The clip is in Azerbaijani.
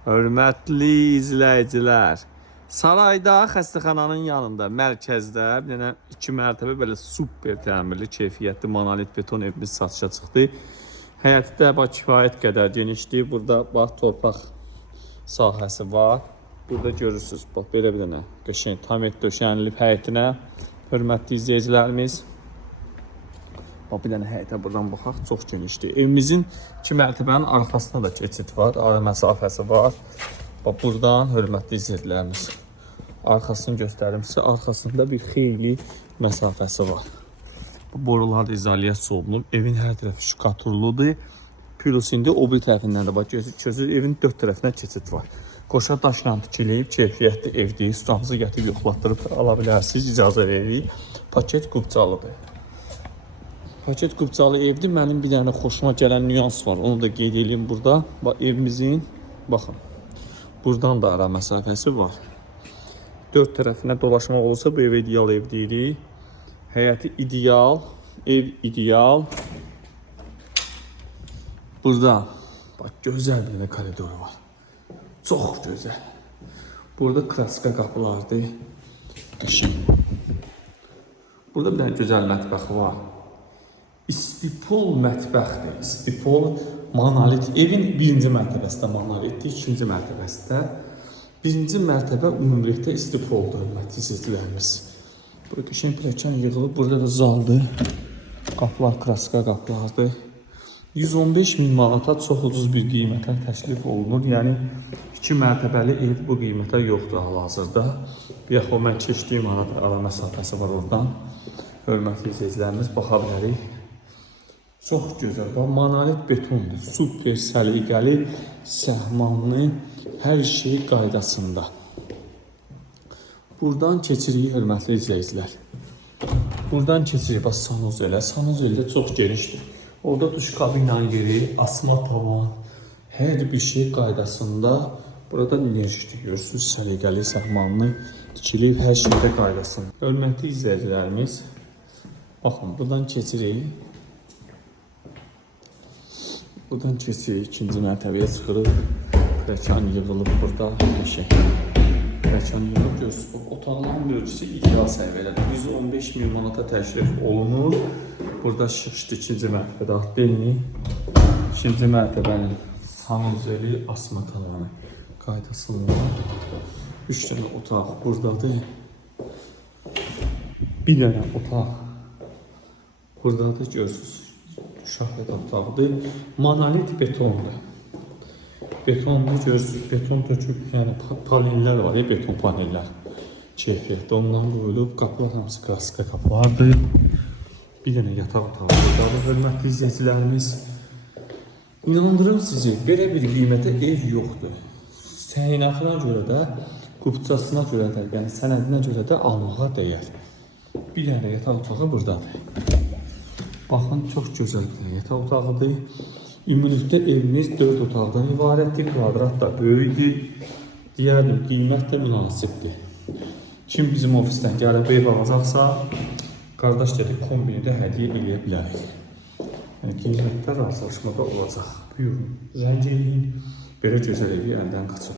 Hörmətli izləyicilər, sarayda, xəstəxananın yanında, mərkəzdə bir dənə 2 mərtəbə belə super təmirli, keyfiyyətli monolit beton evimiz satışa çıxdı. Həyəti də bax, kifayət qədər genişdir. Burada bax, torpaq sahəsi var. Burada görürsünüz, bax, belə bir dənə qəşəng tam et döşənilib həyətinə. Hörmətli izləyicilərimiz, bax, bir dənə həyətə buradan baxaq, çox genişdir. Evimizin 2 mərtəbənin arxasında da keçid var, ara məsafəsi var. Bax, buradan hörmətli izləyicilərimiz, arxasını göstərim sizə, arxasında bir xeyli məsafəsi var. Bu borular da izolyasiya olunub, evin hər tərəfi şkaturludur. Plus indi o bir tərəfindən də bax, gözünüz evin 4 tərəfinə keçid var. Qoşa daşla tikilib, keyfiyyətli evdir. Ustamızı gətirib yoxlatdırıb ala bilərsiniz, icazə veririk. Paket qubcalıdır. Paket qubcalı evdir. Mənim bir dənə xoşuma gələn nüans var. Onu da qeyd edeyim burada. Bax, evimizin, baxın, buradan da ara məsafəsi var. 4 tərəfinə dolaşmaq olursa bu ev ideal ev deyirik. Həyəti ideal, ev ideal. Burada bax, gözəl bir koridoru var. Çox gözəl. Burada klasika qapılardır. Burada bir dənə gözəl mətbəx var. İstipol mətbəxdir. İstipol monolit. Evin 1-ci mərtəbəsində monolitdir, 2-ci mərtəbəsində. 1-ci mərtəbə ümumilikdə istipoldur, hörmətli izləyicilərimiz. Burada qəşəng pilləkən yığılıb, burada da zaldır. Qapılar klasika qapılardır. 115.000 manata çox ucuz bir qiymətə təklif olunur. Yəni 2 mərtəbəli ev bu qiymətə yoxdur hal-hazırda. Yaxud mən keçdiyim ara məsafəsi var oradan. Hörmətli izləyicilərimiz, baxa bilərik. Çox gözəl, monolit betondur, super səliqəli, səhmanlı, hər şey qaydasında. Buradan keçirik, hörmətli izləyicilər. Buradan keçirik, bax, sanuzelə. Sanuzelə çox genişdir. Orada duş kabina yeri, asma tavan, hər bir şey qaydasında. Burada enerjikdir, görürsünüz, səliqəli, səhmanlı, tikilib, hər şeydə qaydasında. Hörmətli izləyicilərimiz, baxın, buradan keçirik. Buradan keçirik, 2-ci mərtəbəyə çıxırıq. Pilləkən yığılıb burada, pilləkən yığılıb, görürsünüz. Otaqların mövcüsü ideal səviyyələrdir. 115.000 manata təklif olunur. Burada şıxışdır, 2-ci mərtəbədə atlayın. 2-ci mərtəbənin sanuzeli, asma tavanı qaydasında. 3 dənə otaq buradadır. Bir dənə otaq buradadır, görürsünüz. Şahid otaqdır. Monolit betondur. Betondur, görürsünüz. Beton töküb, yəni panellər var ya, beton panellər. Keyfiyyətdə ondan qoyulub, qapılar hamısı klasika qapılardır. Bir dənə yataq otağı buradadır, hörmətli izləyicilərimiz. İnandırım sizi, belə bir qiymətə ev yoxdur. Təyinatına görə də, qubcasına görə də, yəni sənədinə görə də almağa dəyər. Bir dənə yataq otağı buradadır. Baxın, çox gözəl bir yataq otağıdır. Ümumilikdə evimiz 4 otaqdan ibarətdir, kvadrat da böyükdür. Deyərdim, qiymət də münasibdir. Kim bizim ofisdən gəlib ev alacaqsa, qardaş dedik, kombini də hədiyyə eləyə bilərik. Yəni, qiymətlər razılaşmada olacaq. Buyurun, zəng eləyin, belə gözəl evi əldən qaçın.